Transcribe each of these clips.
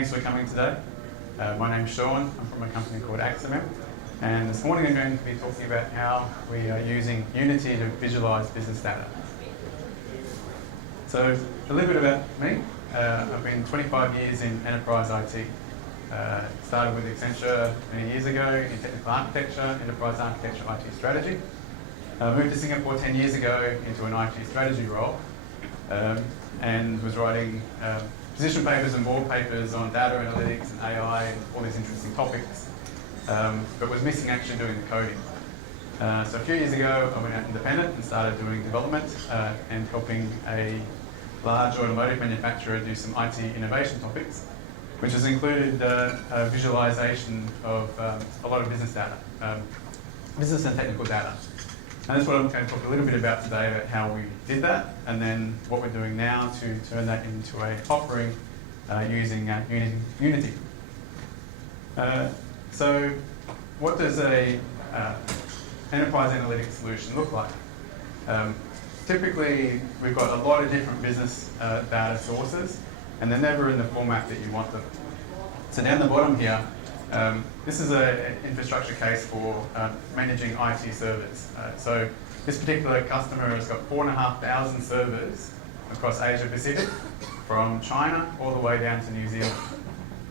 Thanks for coming today. My name's Sean. I'm from a company called AxoMem. And this morning I'm going to be talking about how we are using Unity to visualize business data. So a little bit about me. I've been 25 years in enterprise IT. Started with Accenture many years ago in technical architecture, enterprise architecture, IT strategy. Moved to Singapore 10 years ago into an IT strategy role and was writing position papers and board papers on data analytics and AI and all these interesting topics, but was missing actually doing the coding. So a few years ago I went out independent and started doing development and helping a large automotive manufacturer do some IT innovation topics, which has included visualization of a lot of business data, business and technical data. And that's what I'm going to talk a little bit about today, about how we did that, and then what we're doing now to turn that into an offering using Unity. So what does a enterprise analytics solution look like? Typically, we've got a lot of different business data sources, and they're never in the format that you want them. So down the bottom here, this is an infrastructure case for managing IT servers. So this particular customer has got 4,500 servers across Asia Pacific, from China all the way down to New Zealand.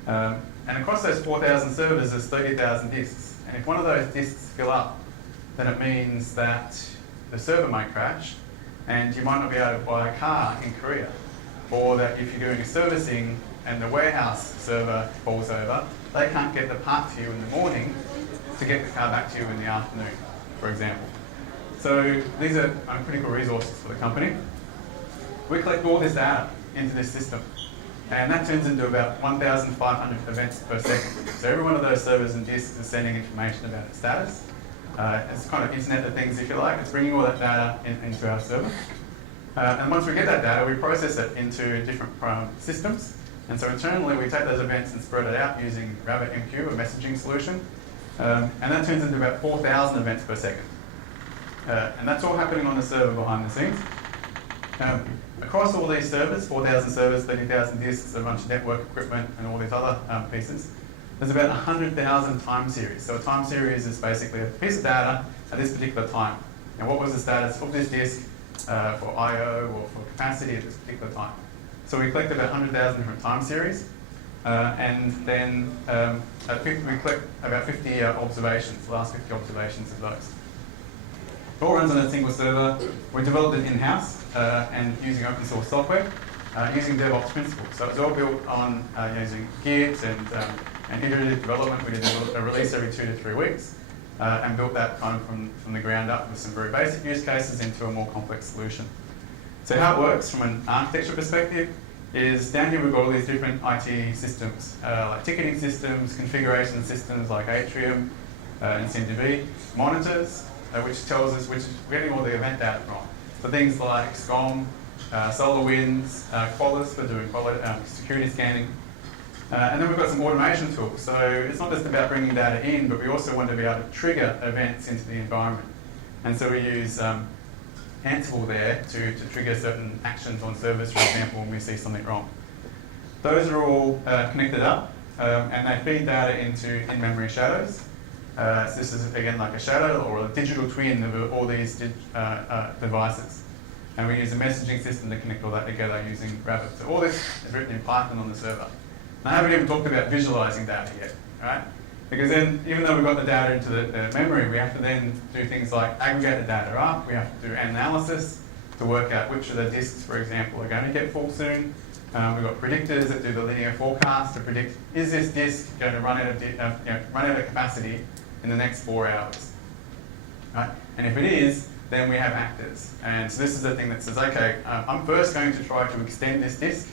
And across those 4,000 servers, there's 30,000 disks. And if one of those disks fill up, then it means that the server might crash, and you might not be able to buy a car in Korea. Or that if you're doing a servicing and the warehouse server falls over, they can't get the part to you in the morning to get the car back to you in the afternoon, for example. So these are critical resources for the company. We collect all this data into this system, and that turns into about 1,500 events per second. So every one of those servers and disks is sending information about its status. It's kind of Internet of Things, if you like. It's bringing all that data into our server. And once we get that data, we process it into different systems. And so internally, we take those events and spread it out using RabbitMQ, a messaging solution. And that turns into about 4,000 events per second. And that's all happening on the server behind the scenes. Across all these servers, 4,000 servers, 30,000 disks, a bunch of network equipment, and all these other pieces, there's about 100,000 time series. So a time series is basically a piece of data at this particular time. And what was the status of this disk for I/O or for capacity at this particular time? So we collect about 100,000 different time series, and then we collect about 50 observations, the last 50 observations of those. It all runs on a single server. We developed it in-house and using open source software, using DevOps principles. So it's all built on using Git and iterative development. We did a release every 2 to 3 weeks and built that kind of from the ground up with some very basic use cases into a more complex solution. So how it works from an architecture perspective is down here we've got all these different IT systems, like ticketing systems, configuration systems like Atrium and SimDB, monitors, which tells us which we're getting all the event data from. So things like SCOM, SolarWinds, Qualys for doing security scanning. And then we've got some automation tools. So it's not just about bringing data in, but we also want to be able to trigger events into the environment. And so we use Ansible there to trigger certain actions on servers, for example, when we see something wrong. Those are all connected up, and they feed data into in-memory shadows. So this is, again, like a shadow or a digital twin of all these devices. And we use a messaging system to connect all that together using Rabbit. So all this is written in Python on the server. And I haven't even talked about visualizing data yet, right? Because then, even though we've got the data into the memory, we have to then do things like aggregate the data up. We have to do analysis to work out which of the disks, for example, are going to get full soon. We've got predictors that do the linear forecast to predict, is this disk going to run out of capacity in the next 4 hours? Right? And if it is, then we have actors. And so this is the thing that says, okay, I'm first going to try to extend this disk.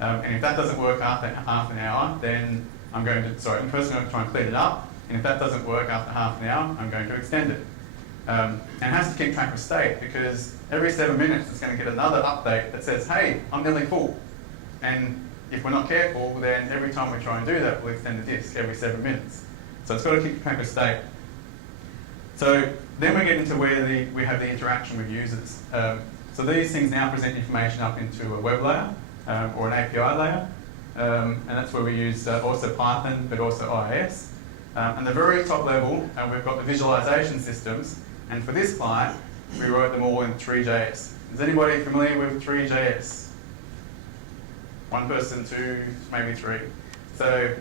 And if that doesn't work after half an hour, then I'm first going to try and clean it up, and if that doesn't work after half an hour, I'm going to extend it. And it has to keep track of state, because every 7 minutes it's going to get another update that says, hey, I'm nearly full. And if we're not careful, then every time we try and do that, we'll extend the disk every 7 minutes. So it's got to keep track of state. So then we get into where we have the interaction with users. So these things now present information up into a web layer or an API layer. and that's where we use also Python, but also IIS. And the very top level, we've got the visualization systems, and for this client, we wrote them all in ThreeJS. Is anybody familiar with ThreeJS? One person, two, maybe three. So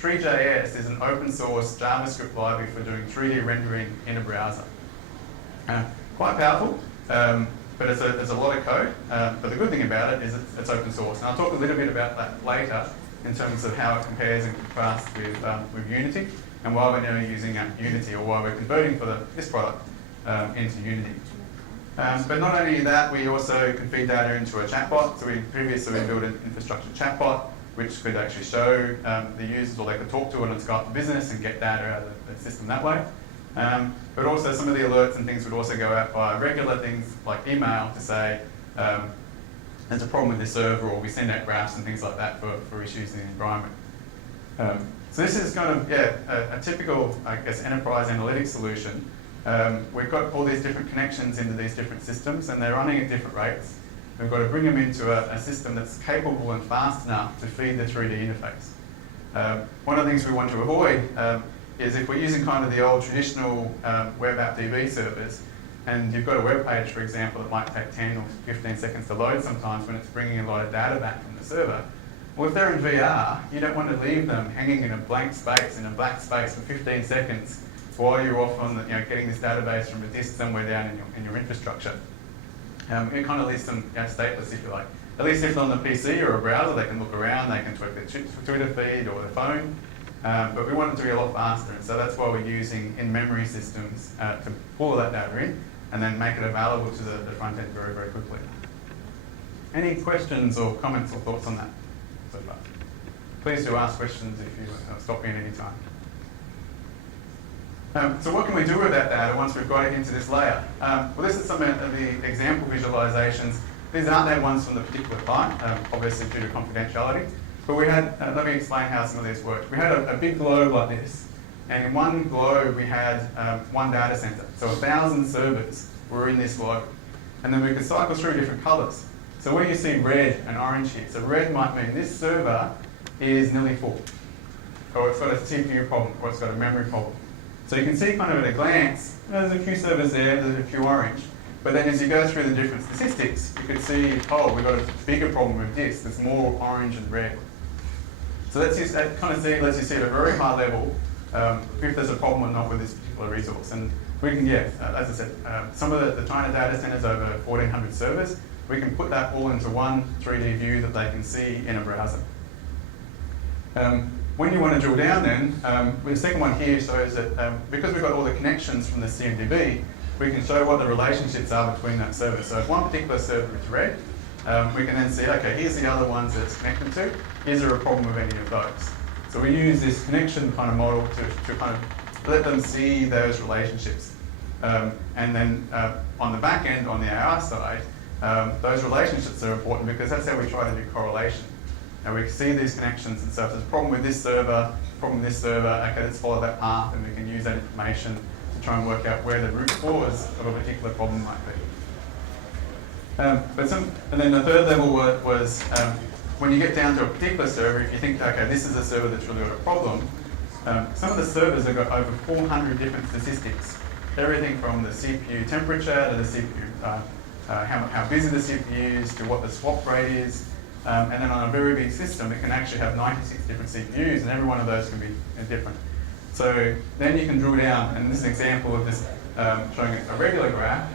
ThreeJS is an open source JavaScript library for doing 3D rendering in a browser. Quite powerful, but it's a lot of code. But the good thing about it is it's open source. And I'll talk a little bit about that later in terms of how it compares and contrasts with Unity and why we're now using Unity, or why we're converting for this product into Unity. But not only that, we also can feed data into a chatbot. So previously we built an infrastructure chatbot which could actually show the users, or they could talk to it on Skype for Business and get data out of the system that way. But also some of the alerts and things would also go out by regular things like email to say there's a problem with this server, or we send out graphs and things like that for issues in the environment. So this is kind of, a typical, I guess, enterprise analytics solution. We've got all these different connections into these different systems, and they're running at different rates. We've got to bring them into a system that's capable and fast enough to feed the 3D interface. One of the things we want to avoid is if we're using kind of the old traditional web app DB servers, and you've got a web page, for example, that might take 10 or 15 seconds to load sometimes when it's bringing a lot of data back from the server. Well, if they're in VR, you don't want to leave them hanging in a blank space, in a black space for 15 seconds while you're off on getting this database from a disk somewhere down in your infrastructure. It kind of leaves them stateless, if you like. At least if they're on the PC or a browser, they can look around, they can tweak their Twitter feed or their phone. But we want it to be a lot faster, and so that's why we're using in-memory systems to pull that data in and then make it available to the front end very, very quickly. Any questions or comments or thoughts on that so far? Please do ask questions if you stop me at any time. So what can we do with that data once we've got it into this layer? Well, this is some of the example visualizations. These aren't their ones from the particular client, obviously due to confidentiality. But we had, let me explain how some of these worked. We had a big globe like this, and in one globe we had one data center. So 1,000 servers were in this globe. And then we could cycle through different colors. So where you see red and orange here, so red might mean this server is nearly full, or it's got a CPU problem, or it's got a memory problem. So you can see kind of at a glance, there's a few servers there, there's a few orange. But then as you go through the different statistics, you could see, oh, we've got a bigger problem with this. There's more orange and red. So that kind of lets you see at a very high level if there's a problem or not with this particular resource. And we can, as I said, some of the China data centers, over 1,400 servers, we can put that all into one 3D view that they can see in a browser. When you want to drill down then, the second one here shows that because we've got all the connections from the CMDB, we can show what the relationships are between that server. So if one particular server is red, we can then see, okay, here's the other ones that it's connected to. Is there a problem with any of those? So we use this connection kind of model to kind of let them see those relationships. And then on the back end, on the AI side, those relationships are important because that's how we try to do correlation. And we see these connections, and so if there's a problem with this server, okay, let's follow that path, and we can use that information to try and work out where the root cause of a particular problem might be. And then the third level was when you get down to a particular server, if you think, okay, this is a server that's really got a problem, some of the servers have got over 400 different statistics. Everything from the CPU temperature to the CPU, how busy the CPU is, to what the swap rate is. And then on a very big system, it can actually have 96 different CPUs, and every one of those can be different. So then you can drill down, and this is an example of this showing a regular graph,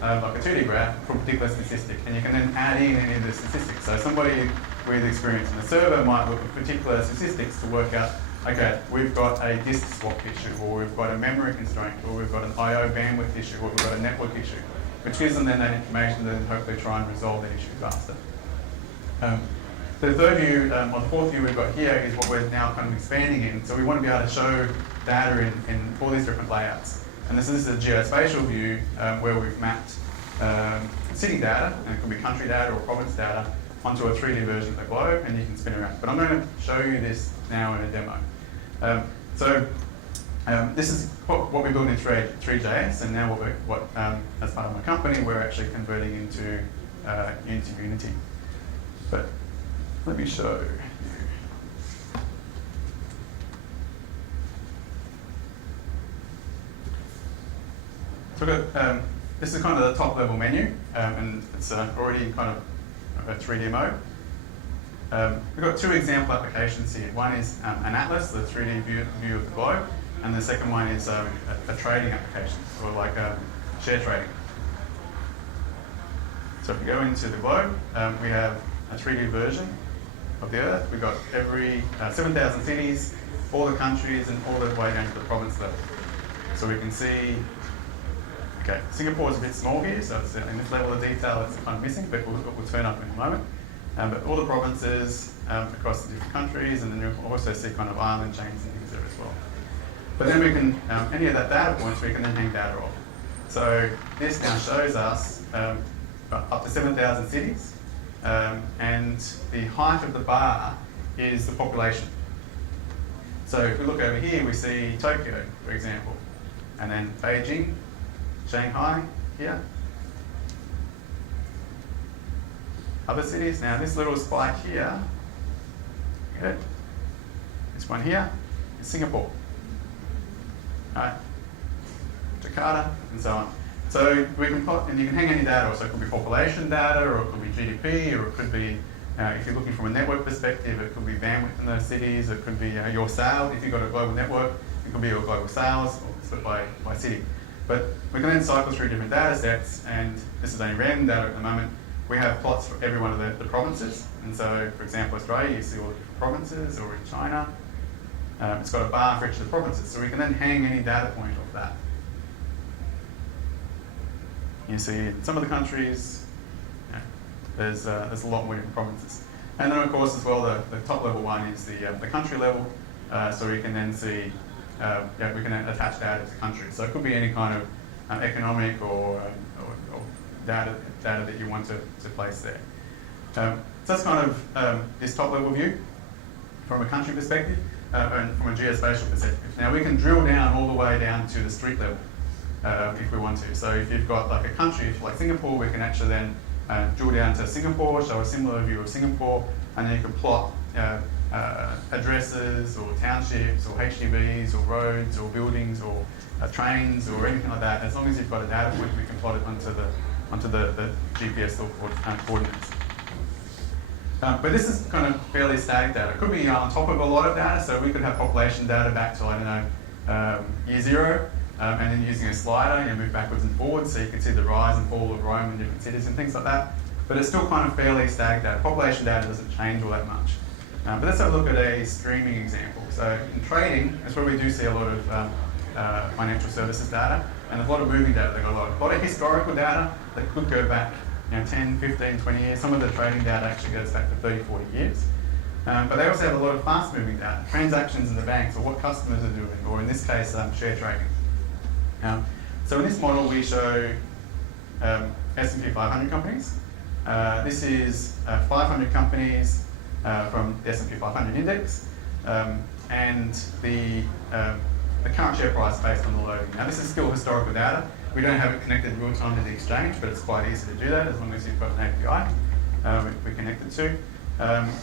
like a 2D graph for a particular statistic, and you can then add in any of the statistics. So somebody with experience in the server might look at particular statistics to work out, okay, we've got a disk swap issue, or we've got a memory constraint, or we've got an I/O bandwidth issue, or we've got a network issue, which gives them then that information to then hopefully try and resolve that issue faster. The third view, or the fourth view we've got here is what we're now kind of expanding in. So we want to be able to show data in all these different layouts. And this is a geospatial view where we've mapped city data, and it can be country data or province data, onto a 3D version of the globe, and you can spin around. But I'm going to show you this now in a demo. This is what we built in ThreeJS, and now as part of my company, we're actually converting into Unity. But let me show you. So we've got, this is kind of the top level menu, and it's already kind of a 3D mode. We've got two example applications here. One is an atlas, the 3D view of the globe, and the second one is a trading application, or like share trading. So if you go into the globe, we have a 3D version of the Earth. We've got every 7,000 cities, all the countries, and all the way down to the province level. So we can see, okay, Singapore is a bit small here, so it's in this level of detail it's kind of missing, but we'll turn up in a moment. But all the provinces across the different countries, and then you'll also see kind of island chains and things there as well. But then we can, any of that data points, we can then hang data off. So this now shows us up to 7,000 cities, and the height of the bar is the population. So if we look over here, we see Tokyo, for example, and then Beijing, Shanghai here. Other cities. Now this little spike here, okay, this one here is Singapore, right? Jakarta, and so on. So we can plot, and you can hang any data. So it could be population data, or it could be GDP, or it could be, if you're looking from a network perspective, it could be bandwidth in those cities. It could be your sales. If you've got a global network, it could be your global sales, or split by city. But we can then cycle through different data sets, and this is only random data at the moment. We have plots for every one of the provinces. And so, for example, Australia, you see all the different provinces, or in China, it's got a bar for each of the provinces. So we can then hang any data point off that. You see some of the countries, there's a lot more different provinces. And then, of course, as well, the top level one is the country level. So we can then see, we can attach data to countries. So it could be any kind of economic or data that you want to place there. So that's kind of this top level view from a country perspective and from a geospatial perspective. Now we can drill down all the way down to the street level if we want to. So if you've got like a country like Singapore, we can actually then drill down to Singapore, show a similar view of Singapore, and then you can plot addresses or townships or HDBs or roads or buildings or trains or anything like that. As long as you've got a data point, we can plot it onto the GPS coordinates. But this is kind of fairly static data. It could be on top of a lot of data, so we could have population data back to, I don't know, year 0, and then using a slider, you move backwards and forwards, so you can see the rise and fall of Rome in different cities and things like that. But it's still kind of fairly static data. Population data doesn't change all that much. But let's have a look at a streaming example. So in trading, that's where we do see a lot of financial services data, and a lot of moving data. They've got a lot of historical data that could go back 10, 15, 20 years. Some of the trading data actually goes back to 30, 40 years. But they also have a lot of fast-moving data, transactions in the banks, or what customers are doing, or in this case, share trading. So in this model, we show S&P 500 companies. This is 500 companies from the S&P 500 index, and the current share price based on the loading. Now this is still historical data. We don't have it connected real time to the exchange, but it's quite easy to do that as long as you've got an API we're connected to.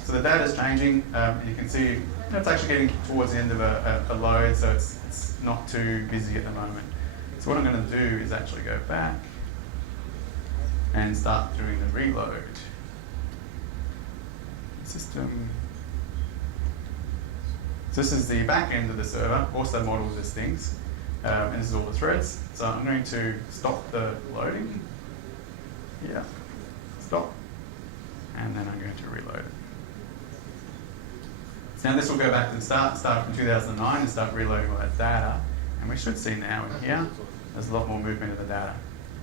So the data is changing. You can see it's actually getting towards the end of a load, so it's not too busy at the moment. So what I'm going to do is actually go back and start doing the reload. System. So this is the back end of the server, also models these things, and this is all the threads. So I'm going to stop the loading. Yeah, stop, and then I'm going to reload it. So now this will go back to the start from 2009 and start reloading all that data, and we should see now in here, there's a lot more movement of the data.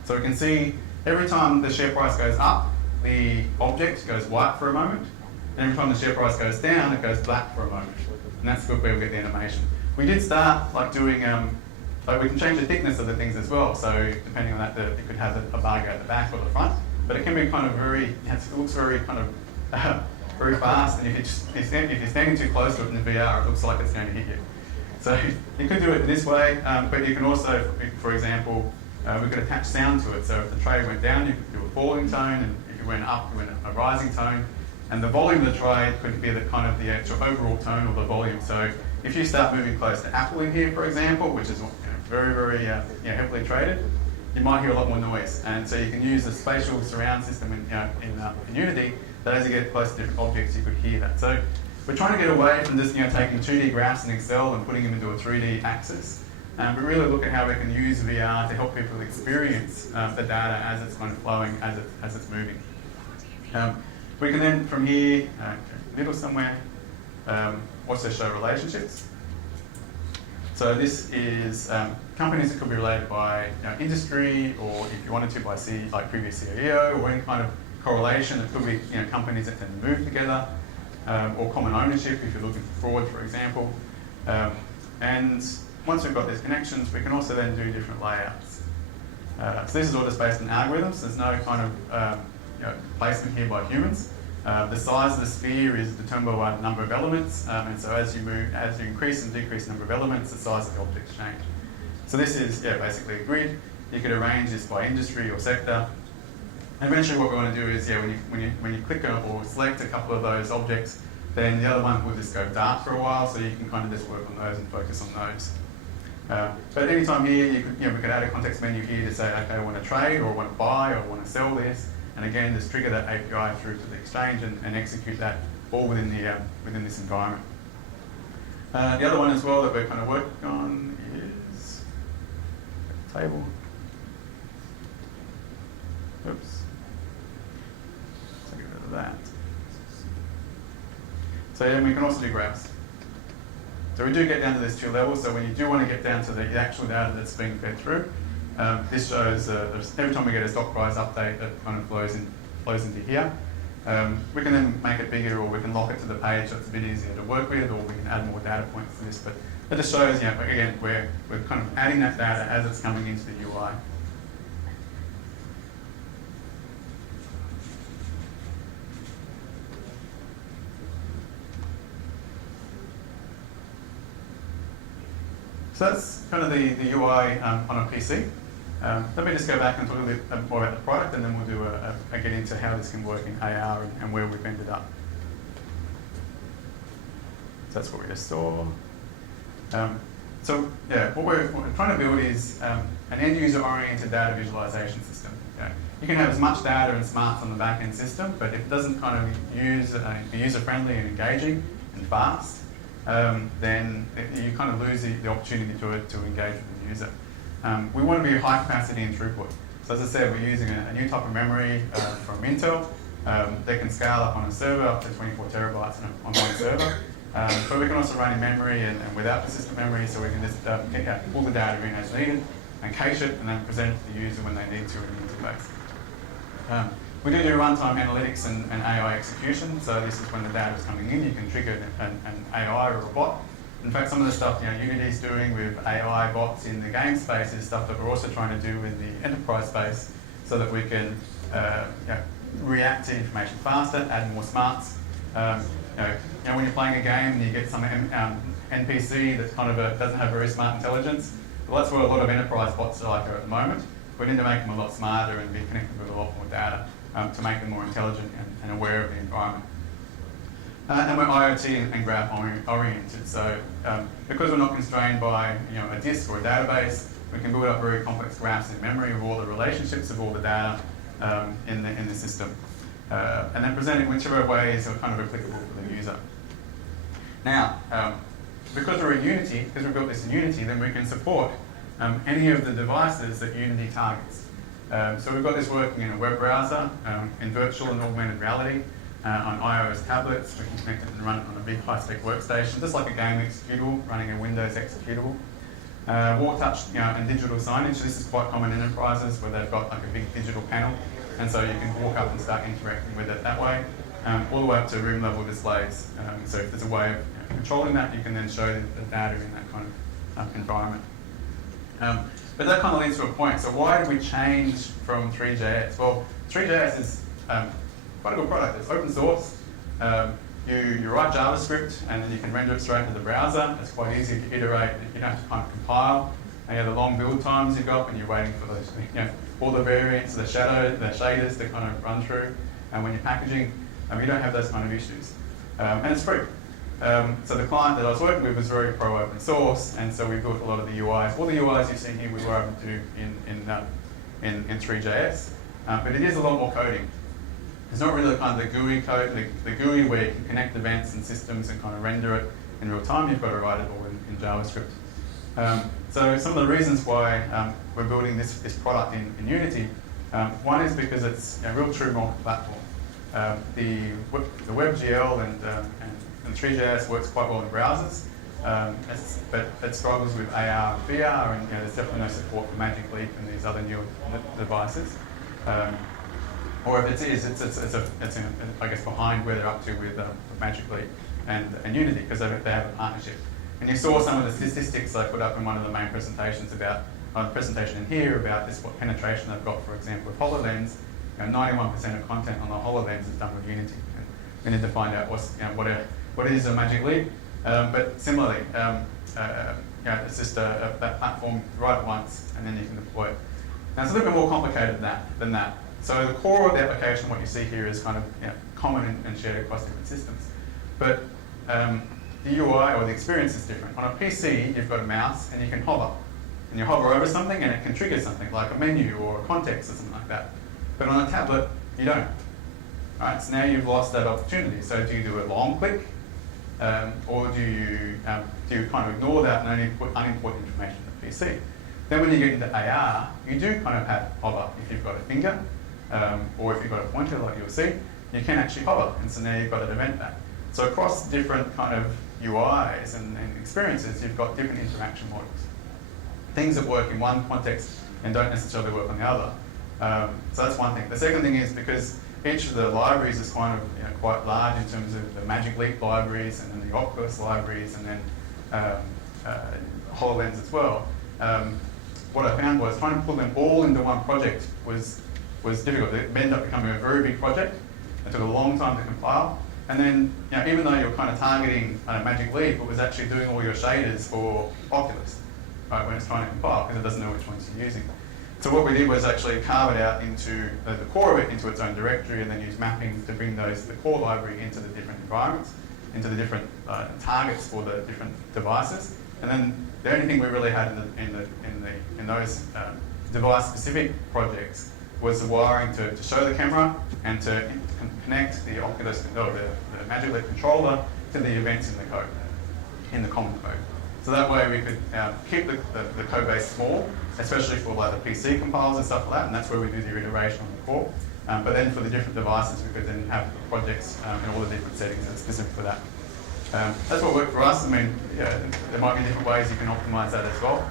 So we can see every time the share price goes up, the object goes white for a moment, and every time the share price goes down, it goes black for a moment. And that's where we get the animation. We did start like doing, like we can change the thickness of the things as well. So depending on that, you could have a bar go at the back or the front. But it can be kind of it looks very kind of very fast. And if you're standing too close to it in the VR, it looks like it's going to hit you. So you could do it this way, but you can also, for example, we could attach sound to it. So if the trade went down, you could do a falling tone, and if it went up, you went a rising tone. And the volume of the trade could be the kind of the actual overall tone or the volume. So if you start moving close to Apple in here, for example, which is very, very heavily traded, you might hear a lot more noise. And so you can use a spatial surround system in Unity that as you get close to different objects, you could hear that. So we're trying to get away from just taking 2D graphs in Excel and putting them into a 3D axis. But really look at how we can use VR to help people experience the data as it's kind of flowing, as it's moving. We can then, from here, middle somewhere, also show relationships. So this is companies that could be related by industry, or if you wanted to, by previous CEO, or any kind of correlation. It could be companies that tend to move together, or common ownership if you're looking for fraud, for example. And once we've got these connections, we can also then do different layouts. So this is all just based on algorithms. There's no kind of placement here by humans. The size of the sphere is determined by the number of elements, and so as you increase and decrease the number of elements, the size of the objects change. So this is basically a grid. You could arrange this by industry or sector. And eventually what we want to do is when you click on or select a couple of those objects, then the other one will just go dark for a while, so you can kind of just work on those and focus on those. But at any time here, we could add a context menu here to say, okay, I want to trade, or I want to buy, or I want to sell this. And again, just trigger that API through to the exchange and execute that all within this environment. The other one as well that we're kind of working on is table. Oops. So get rid of that. So we can also do graphs. So we do get down to these two levels. So when you do want to get down to the actual data that's being fed through, this shows every time we get a stock price update that kind of flows into here. We can then make it bigger, or we can lock it to the page so it's a bit easier to work with, or we can add more data points to this. But it just shows, again, we're kind of adding that data as it's coming into the UI. So that's kind of the UI on a PC. Let me just go back and talk a little bit more about the product, and then we'll do a get into how this can work in AR and where we've ended up. So that's what we just saw. What we're trying to build is an end-user-oriented data visualization system. You can have as much data and smarts on the back-end system, but if it doesn't kind of be user-friendly and engaging and fast, then you kind of lose the opportunity to engage with the user. We want to be high capacity and throughput. So as I said, we're using a new type of memory from Intel. They can scale up on a server up to 24 terabytes on one server. But we can also run in memory and without persistent memory, so we can just pull the data in as needed and cache it, and then present it to the user when they need to in the interface. We do runtime analytics and AI execution. So this is when the data is coming in, you can trigger an AI or a bot. In fact, some of the stuff Unity's doing with AI bots in the game space is stuff that we're also trying to do in the enterprise space, so that we can react to information faster, add more smarts. When you're playing a game and you get some NPC that's kind of doesn't have very smart intelligence, well, that's what a lot of enterprise bots are like at the moment. We need to make them a lot smarter and be connected with a lot more data to make them more intelligent and aware of the environment. And we're IoT and graph oriented. So because we're not constrained by a disk or a database, we can build up very complex graphs in memory of all the relationships of all the data in the system, and then present it whichever ways are kind of applicable for the user. Now, because we're in Unity, because we've built this in Unity, then we can support any of the devices that Unity targets. So we've got this working in a web browser, in virtual and augmented reality, on iOS tablets. We can connect it and run it on a big high-spec workstation, just like a game executable, running a Windows executable. Wall touch and digital signage. This is quite common in enterprises where they've got like a big digital panel, and so you can walk up and start interacting with it that way, all the way up to room level displays. So if there's a way of controlling that, you can then show the data in that kind of environment. But that kind of leads to a point. So why did we change from ThreeJS? Well, ThreeJS is quite a good product. It's open source. You write JavaScript and then you can render it straight into the browser. It's quite easy to iterate. You don't have to kind of compile. And the long build times you've got when you're waiting for those, all the variants, the shaders to kind of run through. And when you're packaging, you don't have those kind of issues. And it's free. So the client that I was working with was very pro open source, and so we built a lot of the UIs. All the UIs you see here we were able to do in ThreeJS, but it is a lot more coding. It's not really kind of the GUI code, the GUI where you can connect events and systems and kind of render it in real time. You've got to write it all in JavaScript. So some of the reasons why we're building this product in Unity, one is because it's a real true multi-platform. The WebGL and ThreeJS works quite well in browsers, but it struggles with AR and VR, and there's definitely no support for Magic Leap and these other new devices. Or if it is, it's I guess behind where they're up to with Magic Leap and Unity, because they have a partnership. And you saw some of the statistics I put up in one of the main presentations about, the presentation in here about this, what penetration they've got, for example, with HoloLens. 91% of content on the HoloLens is done with Unity. And we need to find out what is a Magic Leap. But similarly, it's just that platform, write it once, and then you can deploy it. Now it's a little bit more complicated than that. So the core of the application, what you see here, is kind of common and shared across different systems. But the UI or the experience is different. On a PC, you've got a mouse and you can hover. And you hover over something and it can trigger something like a menu or a context or something like that. But on a tablet, you don't. Right? So now you've lost that opportunity. So do you do a long click? Or do you kind of ignore that and only put unimportant information on the PC? Then when you get into AR, you do kind of have hover. If you've got a finger, or if you've got a pointer like you'll see, you can actually hover. And so now you've got an event back. So across different kind of UIs and experiences, you've got different interaction models. Things that work in one context and don't necessarily work on the other. So that's one thing. The second thing is because each of the libraries is kind of quite large in terms of the Magic Leap libraries and then the Oculus libraries and then HoloLens as well. What I found was trying to pull them all into one project was difficult. It ended up becoming a very big project. It took a long time to compile. And then, even though you're kind of targeting Magic Leap, it was actually doing all your shaders for Oculus, right, when it's trying to compile, because it doesn't know which ones you're using. So what we did was actually carve it out into the core of it into its own directory, and then use mappings to bring the core library into the different environments, into the different targets for the different devices. And then the only thing we really had in those device-specific projects was the wiring to show the camera and to connect the Oculus, the Magic Leap controller to the events in the code, in the common code. So that way we could keep the code base small, especially for like the PC compiles and stuff like that, and that's where we do the iteration on the core. But then for the different devices, we could then have projects in all the different settings that are specific for that. That's what worked for us. I mean, there might be different ways you can optimize that as well,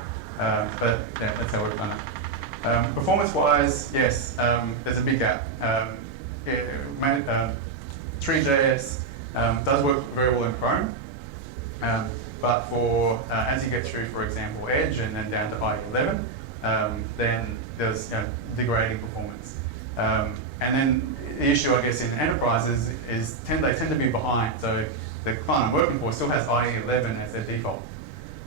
but that's how we've done it. Performance-wise, yes, there's a big gap. ThreeJS does work very well in Chrome, but for as you get through, for example, Edge and then down to IE11, then there's degrading performance. And then the issue, I guess, in enterprises is they tend to be behind. So the client I'm working for still has IE11 as their default.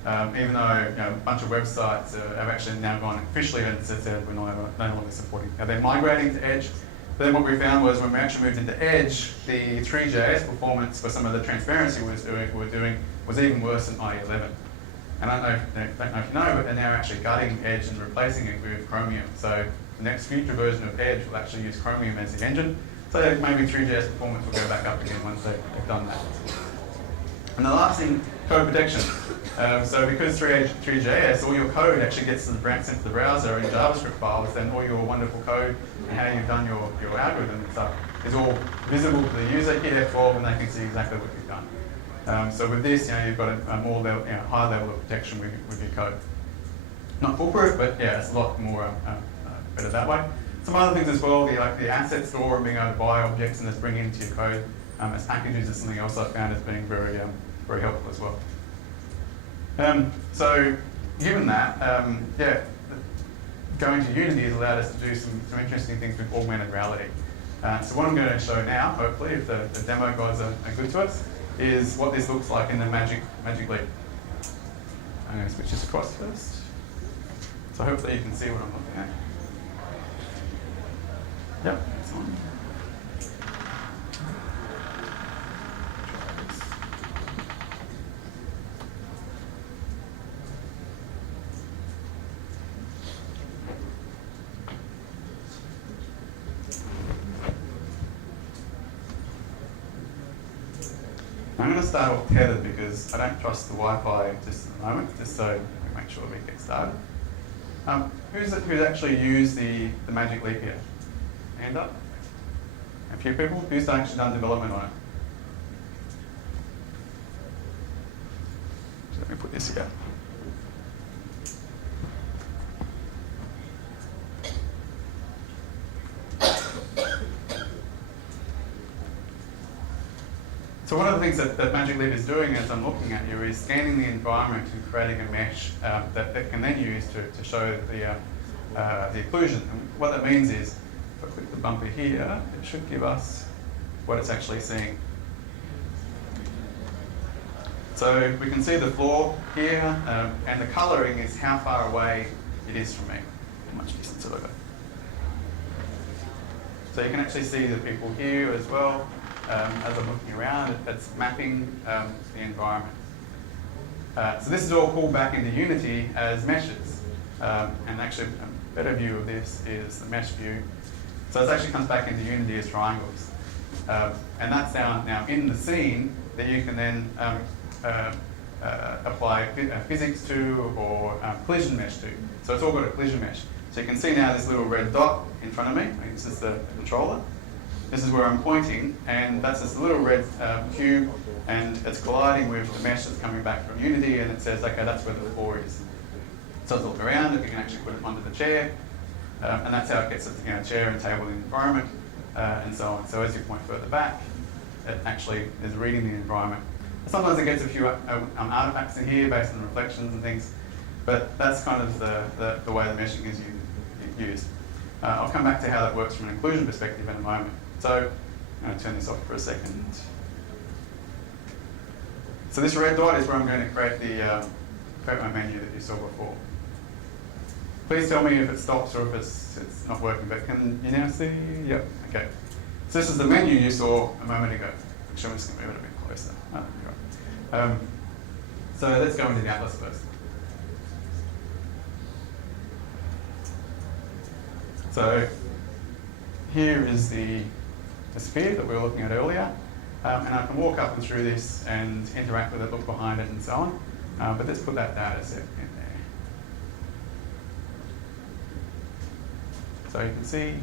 Even though a bunch of websites have actually now gone officially and said we're no longer supporting. Now they're migrating to Edge. But then what we found was when we actually moved into Edge, the ThreeJS performance for some of the transparency we were doing was even worse than IE11. And I don't know if you know, but they're now actually gutting Edge and replacing it with Chromium. So the next future version of Edge will actually use Chromium as the engine. So maybe ThreeJS performance will go back up again once they've done that. And the last thing, code protection. So because ThreeJS, all your code actually gets sent to the browser in JavaScript files, then all your wonderful code and how you've done your algorithm and stuff is all visible to the user, hit F12, and they can see exactly what you've done. So with this, you've got a more level, high level of protection with your code. Not foolproof, but it's a lot more better that way. Some other things as well, like the asset store and being able to buy objects and just bring it into your code as packages is something else I found as being very helpful as well. So given that, going to Unity has allowed us to do some interesting things with augmented reality. So what I'm going to show now, hopefully, if the demo guys are good to us, is what this looks like in the Magic Leap. I'm going to switch this across first. So hopefully you can see what I'm looking at. Yep, that's on. going to start off tethered because I don't trust the Wi-Fi just at the moment, just so we make sure we get started. Who's actually used the Magic Leap here? Hand up. A few people. Who's actually done development on it? So let me put this here. So one of the things that Magic Leap is doing, as I'm looking at here, is scanning the environment and creating a mesh that can then use to show the occlusion. And what that means is, if I click the bumper here, it should give us what it's actually seeing. So we can see the floor here, and the colouring is how far away it is from me, how much distance have I got. So you can actually see the people here as well. As I'm looking around, it's mapping the environment. So this is all pulled back into Unity as meshes. And actually, a better view of this is the mesh view. So it actually comes back into Unity as triangles. And that's now in the scene that you can then apply physics to or collision mesh to. So it's all got a collision mesh. So you can see now this little red dot in front of me. This is the controller. This is where I'm pointing, and that's this little red cube, and it's colliding with the mesh that's coming back from Unity, and it says, okay, that's where the floor is. So let's look around, if you can actually put it under the chair, and that's how it gets it, chair and table in the environment, and so on. So as you point further back, it actually is reading the environment. Sometimes it gets a few artifacts in here based on reflections and things, but that's kind of the way the meshing is used. I'll come back to how that works from an inclusion perspective in a moment. So I'm going to turn this off for a second. So this red dot is where I'm going to create my menu that you saw before. Please tell me if it stops or if it's not working, but can you now see? Yep, okay. So this is the menu you saw a moment ago. Actually, I'm just going to move it a bit closer. Oh, you're right. So let's go into the atlas first. So here is the sphere that we were looking at earlier, and I can walk up and through this and interact with it, look behind it and so on, but let's put that data set in there. So you can see,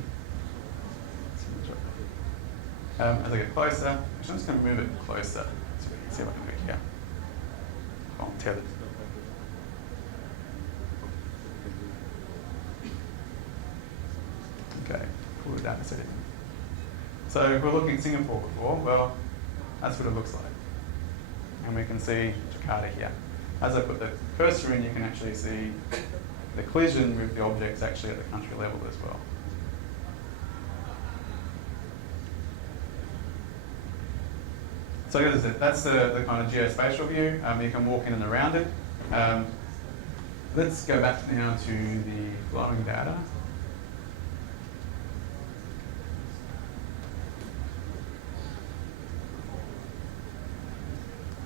as I get closer, actually I'm just going to move it closer so we can see what I can do here. Oh, I'm tethered. Okay, pull the data set in. So if we're looking at Singapore before, well, that's what it looks like. And we can see Jakarta here. As I put the cursor in, you can actually see the collision with the objects actually at the country level as well. So as I said, that's the kind of geospatial view. You can walk in and around it. Let's go back now to the flowing data.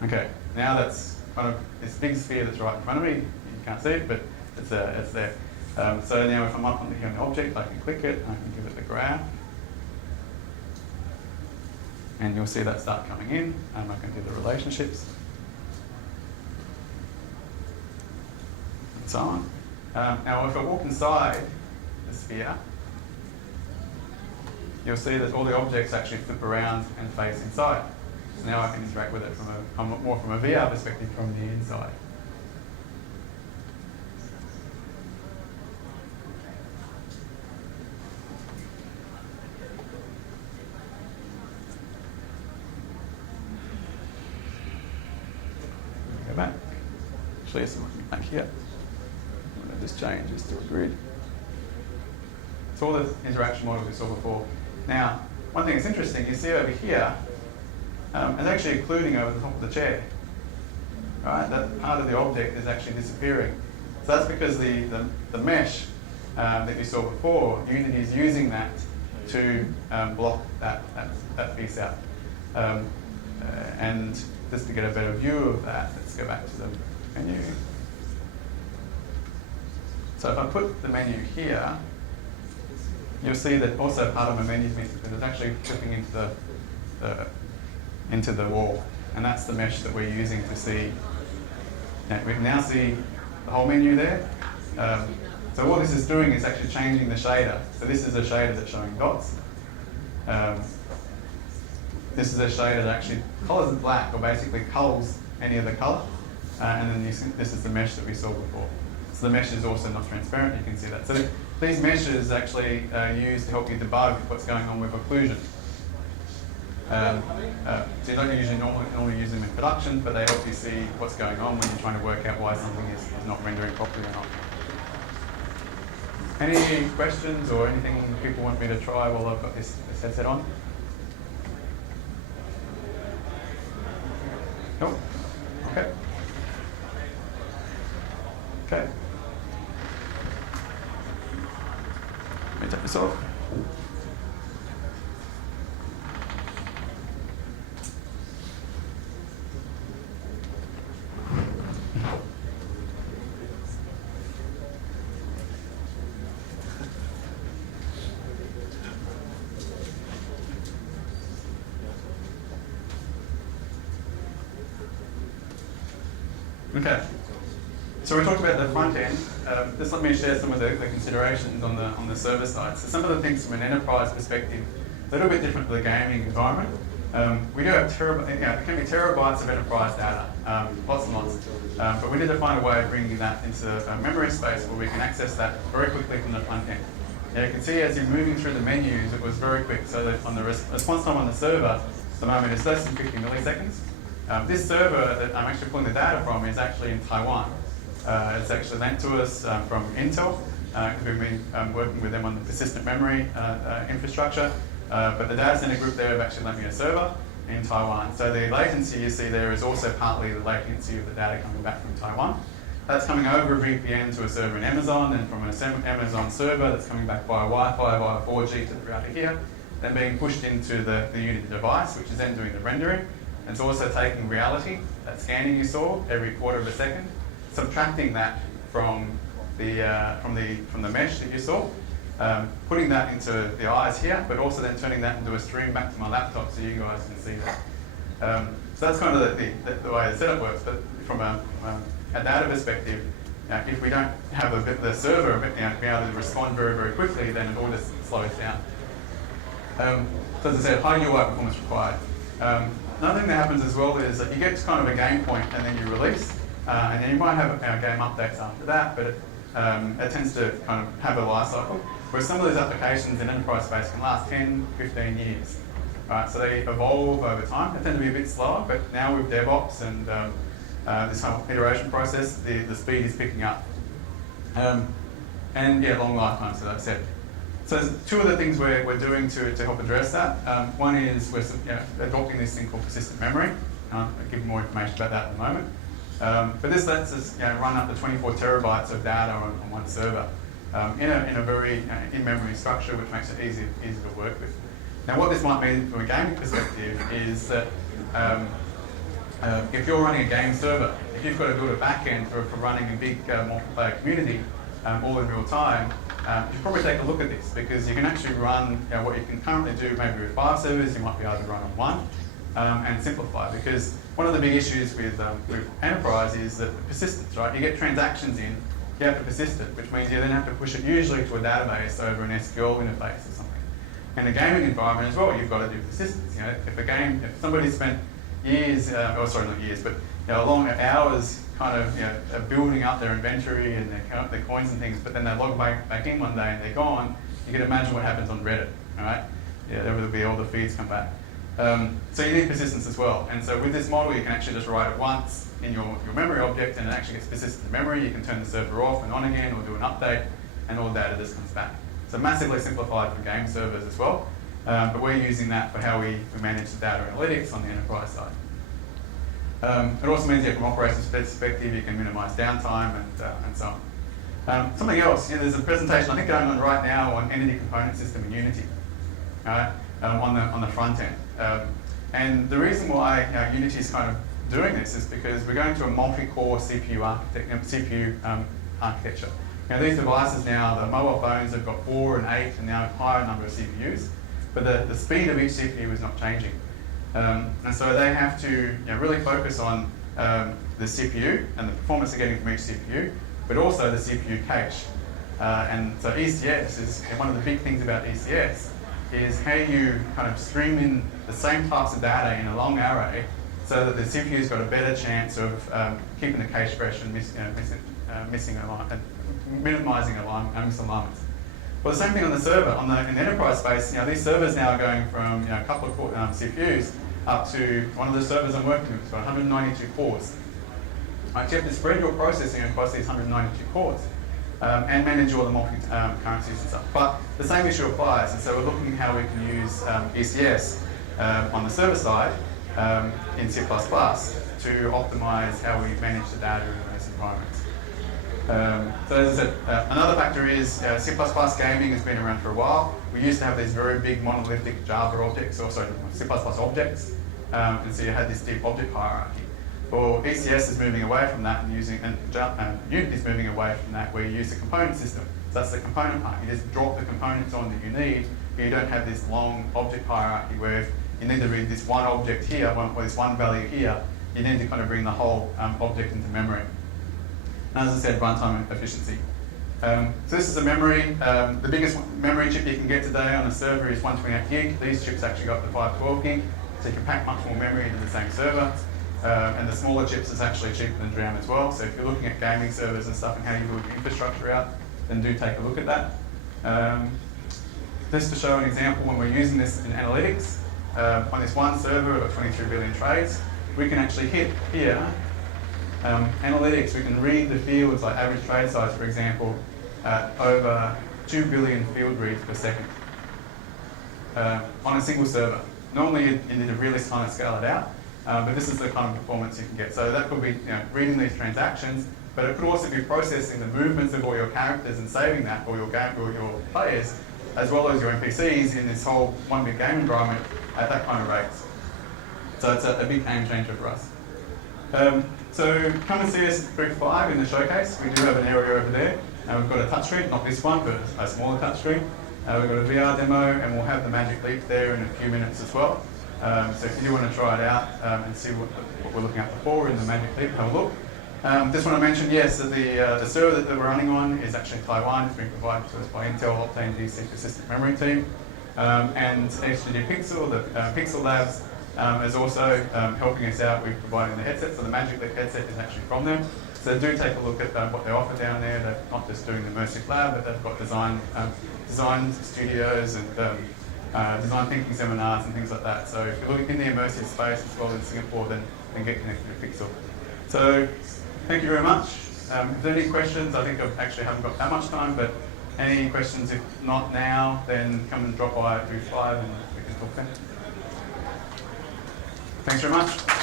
Okay, now that's kind of this big sphere that's right in front of me. You can't see it, but it's there. So now if I'm up on the object, I can click it, I can give it the graph. And you'll see that start coming in, and I can do the relationships. And so on. Now if I walk inside the sphere, you'll see that all the objects actually flip around and face inside. So now I can interact with it more from a VR perspective from the inside. Go back. Actually, there's something back here. I'm going to just change this to a grid. So all the interaction models we saw before. Now, one thing that's interesting, you see over here, it's actually occluding over the top of the chair. Right? That part of the object is actually disappearing. So that's because the mesh that you saw before, Unity is using that to block that piece out. And just to get a better view of that, let's go back to the menu. So if I put the menu here, you'll see that also part of my menu is missing because it's actually flipping into the wall. and that's the mesh that we're using to see. We can now see the whole menu there. So what this is doing is actually changing the shader. So this is a shader that's showing dots. This is a shader that actually colors it black, or basically culls any of the color. And then this is the mesh that we saw before. So the mesh is also not transparent, you can see that. So these meshes actually used to help you debug what's going on with occlusion. So you don't usually normally use them in production, but they help you see what's going on when you're trying to work out why something is not rendering properly or not. Any questions or anything people want me to try while I've got this headset on? Nope. Okay. Okay. Let me take this off. Okay, so we talked about the front end. Just let me share some of the considerations on the server side. So some of the things from an enterprise perspective, a little bit different to the gaming environment. We do have it can be terabytes of enterprise data, lots and lots. But we need to find a way of bringing that into a memory space where we can access that very quickly from the front end. Now you can see as you're moving through the menus, it was very quick. So that on the response time on the server, at the moment is less than 50 milliseconds. This server that I'm actually pulling the data from is actually in Taiwan. It's actually lent to us from Intel, because we've been working with them on the persistent memory infrastructure. But the data center group there have actually lent me a server in Taiwan. So the latency you see there is also partly the latency of the data coming back from Taiwan. That's coming over a VPN to a server in Amazon, and from an Amazon server that's coming back via Wi-Fi, via 4G to the router here, then being pushed into the Unity device, which is then doing the rendering. It's also taking reality, that scanning you saw every quarter of a second, subtracting that from the mesh that you saw, putting that into the eyes here, but also then turning that into a stream back to my laptop so you guys can see that. So that's kind of the way the setup works. But from a data perspective, if we don't have the server be able to respond very, very quickly, then it all just slows down. So as I said, high UI performance required. Another thing that happens as well is that you get to kind of a game point and then you release, and then you might have game updates after that, but it tends to kind of have a life cycle. Whereas some of those applications in enterprise space can last 10, 15 years. Right? So they evolve over time. They tend to be a bit slower, but now with DevOps and this whole iteration process, the speed is picking up. And yeah, long lifetimes, as I said. So there's two of the things we're doing to help address that. One is we're adopting this thing called persistent memory. I'll give more information about that in a moment. But this lets us run up to 24 terabytes of data on one server in a very in-memory structure, which makes it easy to work with. Now what this might mean from a gaming perspective is that if you're running a game server, if you've got to build a backend for running a big multiplayer community all in real time, you should probably take a look at this, because you can actually run what you can currently do maybe with 5 servers, you might be able to run on 1 and simplify. Because one of the big issues with enterprise is that the persistence, right? You get transactions in, you have to persist it, which means you then have to push it usually to a database over an SQL interface or something. In a gaming environment as well, you've got to do persistence. If somebody spent years, not years, but long hours kind of building up their inventory and their coins and things, but then they log back in one day and they're gone, you can imagine what happens on Reddit, all right? Yeah, there will be all the feeds come back. So you need persistence as well. And so with this model, you can actually just write it once in your memory object, and it actually gets persistent in memory. You can turn the server off and on again, or do an update, and all the data just comes back. So massively simplified for game servers as well. But we're using that for how we manage the data analytics on the enterprise side. It also means from an operations perspective, you can minimize downtime and so on. Something else, there's a presentation I think going on right now on entity component system in Unity, on the front end. And the reason why Unity is kind of doing this is because we're going to a multi-core CPU architecture. These devices now, the mobile phones have got 4 and 8 and now a higher number of CPUs, but the speed of each CPU is not changing. And so they have to really focus on the CPU and the performance they're getting from each CPU, but also the CPU cache. And so ECS is one of the big things about ECS is how you kind of stream in the same types of data in a long array so that the CPU's got a better chance of keeping the cache fresh and minimizing misalignments. Well, the same thing on the server. In the enterprise space, these servers now are going from a couple of CPUs up to one of the servers I'm working with. It's got 192 cores. Right, you have to spread your processing across these 192 cores and manage all the multi-currencies and stuff. But the same issue applies, and so we're looking at how we can use ECS on the server side in C++ to optimize how we manage the data in those environments. So as I said, another factor is C++ gaming has been around for a while. We used to have these very big monolithic Java objects, or sorry, C++ objects, and so you had this deep object hierarchy. Well, ECS is moving away from that and Unity is moving away from that, where you use the component system. So that's the component part. You just drop the components on that you need, but you don't have this long object hierarchy where you need to read this one object here, or this one value here. You need to kind of bring the whole object into memory. And as I said, runtime efficiency. So this is a memory. The biggest memory chip you can get today on a server is 128 gig. These chips actually go up to 512 gig, so you can pack much more memory into the same server. And the smaller chips is actually cheaper than DRAM as well. So if you're looking at gaming servers and stuff and how you build infrastructure out, then do take a look at that. Just to show an example, when we're using this in analytics, on this one server of 23 billion trades, we can actually hit here, analytics, we can read the fields like average trade size, for example, over 2 billion field reads per second on a single server. Normally you need to really kind of scale it out. But this is the kind of performance you can get. So that could be reading these transactions, but it could also be processing the movements of all your characters and saving that for your game or your players, as well as your NPCs in this whole one big game environment at that kind of rates. So it's a big game changer for us. So come and see us at Booth 5 in the showcase. We do have an area over there. We've got a touchscreen, not this one, but a smaller touchscreen. We've got a VR demo, and we'll have the Magic Leap there in a few minutes as well. So if you do want to try it out and see what we're looking at before in the Magic Leap, have a look. Just want to mention, yes, that the server that we're running on is actually in Taiwan. It's been provided to us by Intel Optane DC Persistent Memory team. And HDD Pixel, the Pixel Labs, is also helping us out with providing the headset. So the Magic Leap headset is actually from them. So do take a look at what they offer down there. They're not just doing the immersive lab, but they've got design studios and design thinking seminars and things like that. So if you're looking in the immersive space as well in Singapore, then get connected to Pixel. So thank you very much. If there's any questions, I think I actually haven't got that much time, but any questions, if not now, then come and drop by at Booth 5 and we can talk then. Thanks very much.